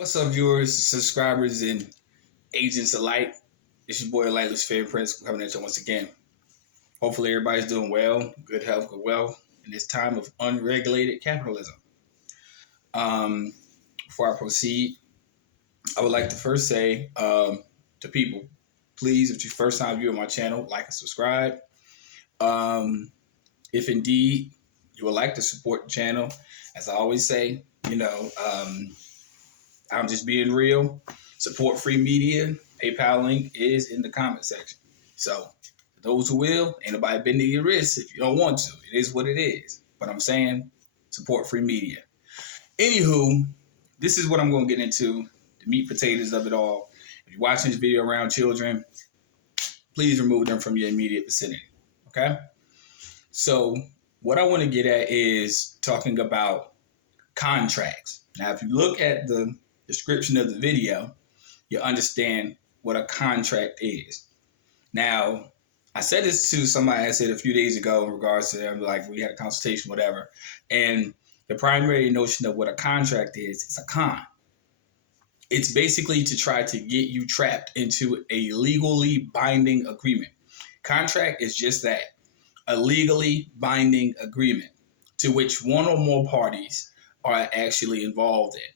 What's up, viewers, subscribers, and agents alike? It's your boy, Luciferian Prince, coming at you once again. Hopefully, everybody's doing well, good health, good wealth in this time of unregulated capitalism. Before I proceed, I would like to first say to people, please, if it's your first time viewing my channel, like and subscribe. If indeed you would like to support the channel, as I always say, I'm just being real. Support free media. PayPal link is in the comment section. So, for those who will, ain't nobody bending your wrists if you don't want to. It is what it is. But I'm saying support free media. Anywho, this is what I'm going to get into, the meat potatoes of it all. If you're watching this video around children, please remove them from your immediate vicinity. Okay? So, what I want to get at is talking about contracts. Now, if you look at the description of the video, you understand what a contract is. Now, I said this to somebody I said a few days ago in regards to them, like we had a consultation, whatever. And the primary notion of what a contract is, it's a con. It's basically to try to get you trapped into a legally binding agreement. Contract is just that, a legally binding agreement to which one or more parties are actually involved in.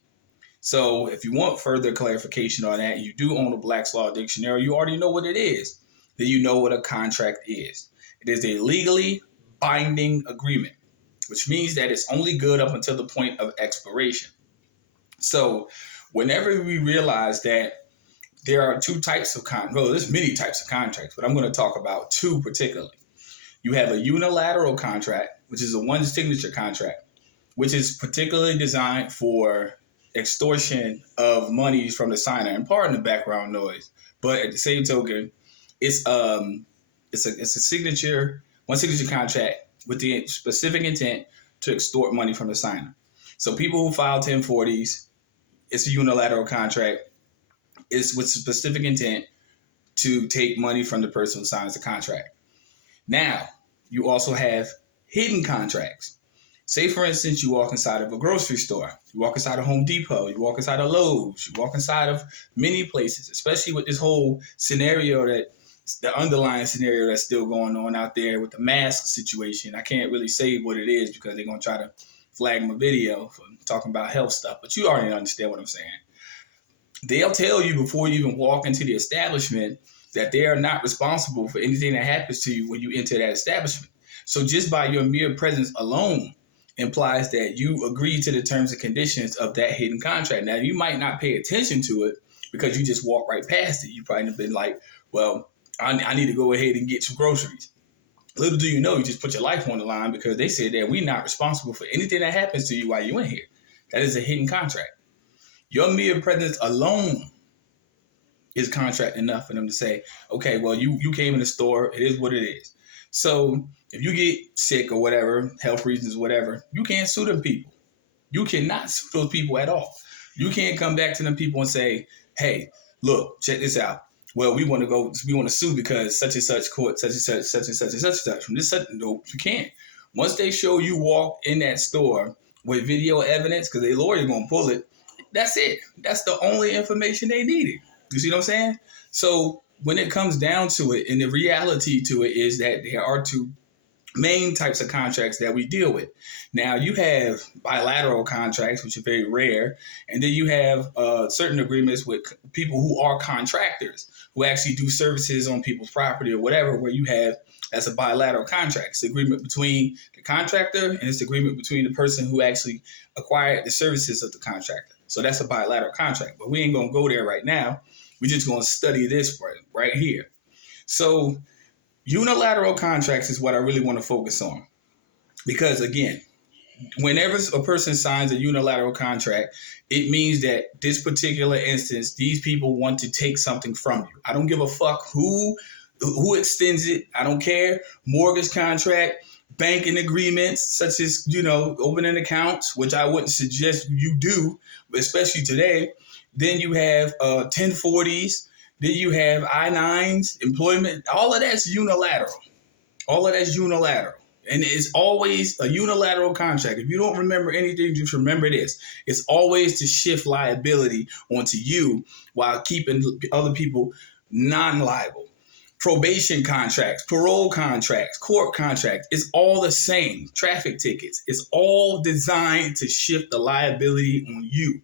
So if you want further clarification on that, you do own a Black's Law Dictionary, you already know what it is, then you know what a contract is. It is a legally binding agreement, which means that it's only good up until the point of expiration. So whenever we realize that there are two types of there's many types of contracts, but I'm going to talk about two particularly. You have a unilateral contract, which is a one signature contract, which is particularly designed for extortion of money from the signer, and pardon the background noise. But at the same token, it's a one signature contract with the specific intent to extort money from the signer. So people who file 1040s, it's a unilateral contract. It's with specific intent to take money from the person who signs the contract. Now, you also have hidden contracts. Say, for instance, you walk inside of a grocery store, you walk inside of Home Depot, you walk inside of Lowe's, you walk inside of many places, especially with this whole scenario, that the underlying scenario that's still going on out there with the mask situation. I can't really say what it is because they're going to try to flag my video for talking about health stuff, but you already understand what I'm saying. They'll tell you before you even walk into the establishment that they are not responsible for anything that happens to you when you enter that establishment. So just by your mere presence alone implies that you agree to the terms and conditions of that hidden contract. Now, you might not pay attention to it because you just walk right past it. You probably have been like, well, I need to go ahead and get some groceries. Little do you know, you just put your life on the line because they said that we're not responsible for anything that happens to you while you're in here. That is a hidden contract. Your mere presence alone is contract enough for them to say, okay, well, you came in the store. It is what it is. So if you get sick or whatever, health reasons, whatever, you can't sue them people. You cannot sue those people at all. You can't come back to them people and say, hey, look, check this out. Well, we want to sue because such and such court, such and such, such and such and such and such. From this, no, you can't. Once they show you walk in that store with video evidence, because their lawyer going to pull it, that's it. That's the only information they needed. You see what I'm saying? So when it comes down to it, and the reality to it is that there are two main types of contracts that we deal with. Now, you have bilateral contracts, which are very rare, and then you have certain agreements with people who are contractors, who actually do services on people's property or whatever, where you have, that's a bilateral contract. It's an agreement between the contractor and it's an agreement between the person who actually acquired the services of the contractor. So that's a bilateral contract, but we ain't going to go there right now. We're just going to study this right here. So unilateral contracts is what I really want to focus on. Because again, whenever a person signs a unilateral contract, it means that this particular instance, these people want to take something from you. I don't give a fuck who extends it. I don't care. Mortgage contract, banking agreements, such as, opening accounts, which I wouldn't suggest you do, especially today. Then you have 1040s. Then you have I-9s, employment. All of that's unilateral. And it's always a unilateral contract. If you don't remember anything, just remember this. It's always to shift liability onto you while keeping other people non-liable. Probation contracts, parole contracts, court contracts, it's all the same. Traffic tickets, it's all designed to shift the liability on you.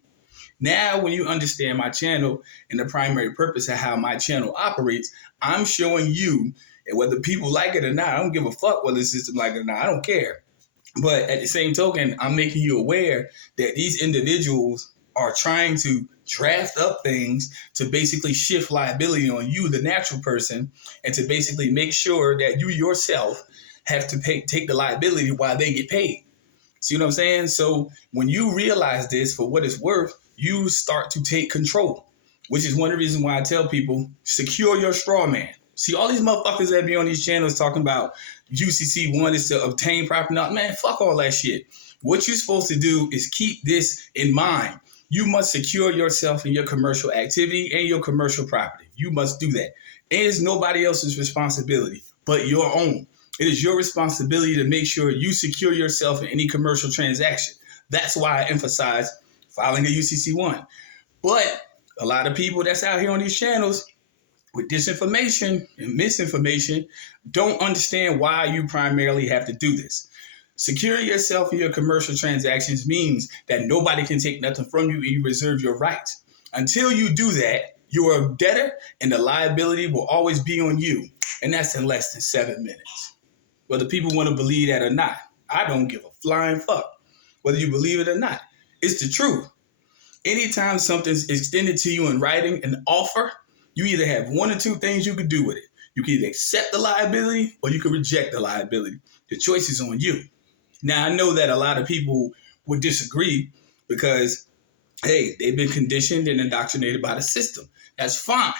Now, when you understand my channel and the primary purpose of how my channel operates, I'm showing you, and whether people like it or not, I don't give a fuck whether the system like it or not, I don't care. But at the same token, I'm making you aware that these individuals are trying to draft up things to basically shift liability on you, the natural person, and to basically make sure that you yourself have to take the liability while they get paid. See what I'm saying? So when you realize this for what it's worth, you start to take control, which is one of the reasons why I tell people, secure your straw man. See, all these motherfuckers that be on these channels talking about UCC1 is to obtain property. Man, fuck all that shit. What you're supposed to do is keep this in mind. You must secure yourself in your commercial activity and your commercial property. You must do that. It is nobody else's responsibility but your own. It is your responsibility to make sure you secure yourself in any commercial transaction. That's why I emphasize filing a UCC1. But a lot of people that's out here on these channels with disinformation and misinformation don't understand why you primarily have to do this. Securing yourself in your commercial transactions means that nobody can take nothing from you and you reserve your rights. Until you do that, you are a debtor and the liability will always be on you. And that's in less than 7 minutes. Whether people want to believe that or not, I don't give a flying fuck. Whether you believe it or not, it's the truth. Anytime something's extended to you in writing, an offer, you either have one or two things you could do with it. You can either accept the liability or you can reject the liability. The choice is on you. Now, I know that a lot of people would disagree because, hey, they've been conditioned and indoctrinated by the system. That's fine.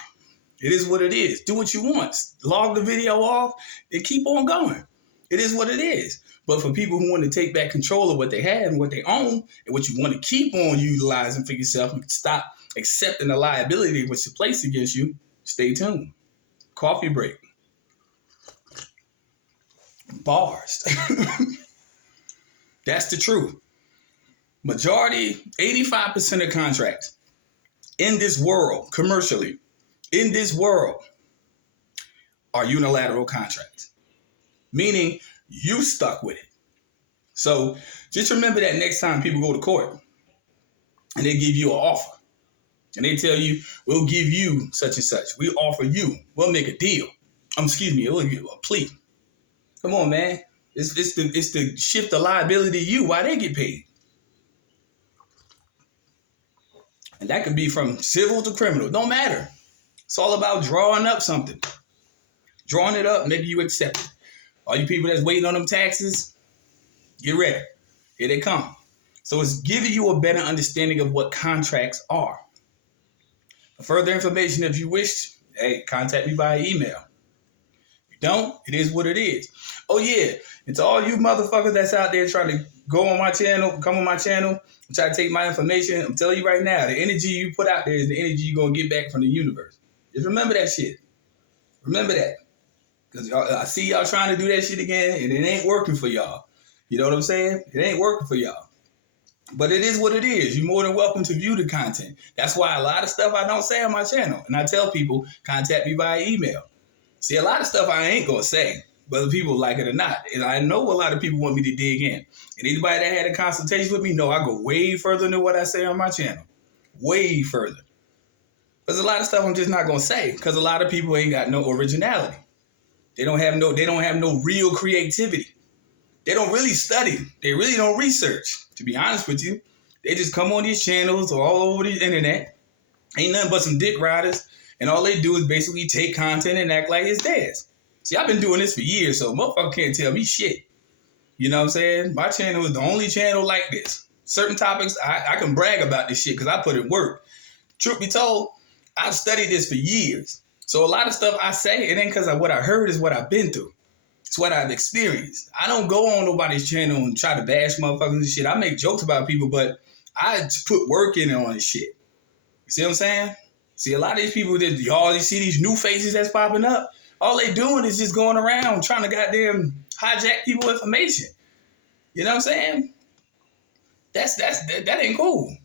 It is what it is. Do what you want. Log the video off and keep on going. It is what it is. But for people who want to take back control of what they have and what they own and what you want to keep on utilizing for yourself and stop accepting the liability which is placed against you, stay tuned. Coffee break. Bars. That's the truth. Majority, 85% of contracts in this world, commercially, in this world, are unilateral contracts. Meaning you stuck with it. So just remember that next time people go to court and they give you an offer and they tell you, we'll give you such and such. We offer you. We'll make a deal. We'll give you a plea. Come on, man. It's to shift the liability to you while they get paid. And that could be from civil to criminal. Don't matter. It's all about drawing up something. Drawing it up, making you accept it. All you people that's waiting on them taxes, get ready. Here they come. So it's giving you a better understanding of what contracts are. For further information, if you wish, hey, contact me via email. If you don't, it is what it is. Oh, yeah. It's all you motherfuckers that's out there trying to go on my channel, come on my channel, and try to take my information. I'm telling you right now, the energy you put out there is the energy you're going to get back from the universe. Just remember that shit. Remember that. Because I see y'all trying to do that shit again, and it ain't working for y'all. You know what I'm saying? It ain't working for y'all. But it is what it is. You're more than welcome to view the content. That's why a lot of stuff I don't say on my channel. And I tell people, contact me via email. See, a lot of stuff I ain't going to say, whether people like it or not. And I know a lot of people want me to dig in. And anybody that had a consultation with me know I go way further than what I say on my channel. Way further. There's a lot of stuff I'm just not going to say because a lot of people ain't got no originality. They don't have no real creativity. They don't really study. They really don't research, to be honest with you. They just come on these channels or all over the internet. Ain't nothing but some dick riders. And all they do is basically take content and act like it's theirs. See, I've been doing this for years, so motherfucker can't tell me shit. You know what I'm saying? My channel is the only channel like this. Certain topics, I can brag about this shit because I put in work. Truth be told, I've studied this for years. So a lot of stuff I say, it ain't because of what I heard, it's what I've been through. It's what I've experienced. I don't go on nobody's channel and try to bash motherfuckers and shit. I make jokes about people, but I put work in on this shit. You see what I'm saying? See, a lot of these people that y'all see these new faces that's popping up, All they doing is just going around trying to goddamn hijack people information. You know what I'm saying? That ain't cool.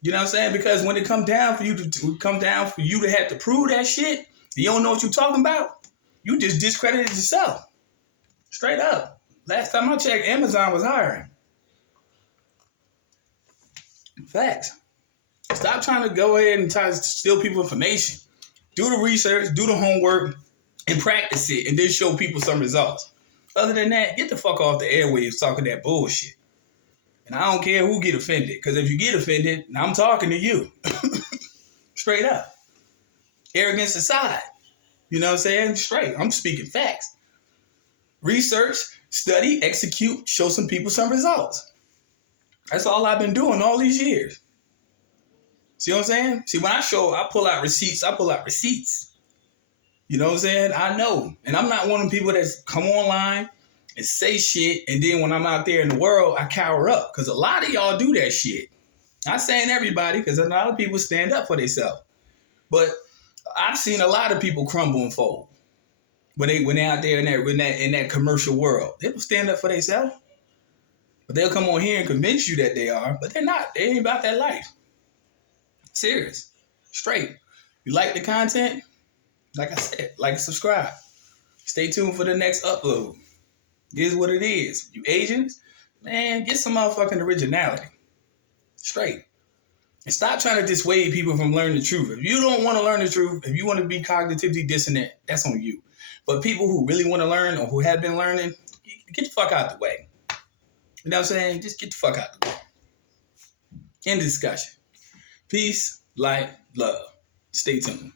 You know what I'm saying? Because when it come down for you to have to prove that shit, you don't know what you're talking about. You just discredited yourself. Straight up. Last time I checked, Amazon was hiring. Facts. Stop trying to go ahead and try to steal people information. Do the research, do the homework, and practice it, and then show people some results. Other than that, get the fuck off the airwaves talking that bullshit. And I don't care who get offended, because if you get offended, I'm talking to you. Straight up. Arrogance aside. You know what I'm saying? Straight. I'm speaking facts. Research, study, execute, show some people some results. That's all I've been doing all these years. See what I'm saying? See, when I pull out receipts. You know what I'm saying? I know. And I'm not one of them people that come online and say shit, and then when I'm out there in the world, I cower up. Because a lot of y'all do that shit. Not saying everybody, because a lot of people stand up for themselves. But I've seen a lot of people crumble and fold when they're out there in that commercial world. They don't stand up for themselves. But they'll come on here and convince you that they are, but they're not. They ain't about that life. Serious. Straight. You like the content? Like I said, like, subscribe. Stay tuned for the next upload. It is what it is. You Asians, man, get some motherfucking originality. Straight. And stop trying to dissuade people from learning the truth. If you don't want to learn the truth, if you want to be cognitively dissonant, that's on you. But people who really want to learn or who have been learning, get the fuck out the way. You know what I'm saying? Just get the fuck out the way. End the discussion. Peace, light, love. Stay tuned.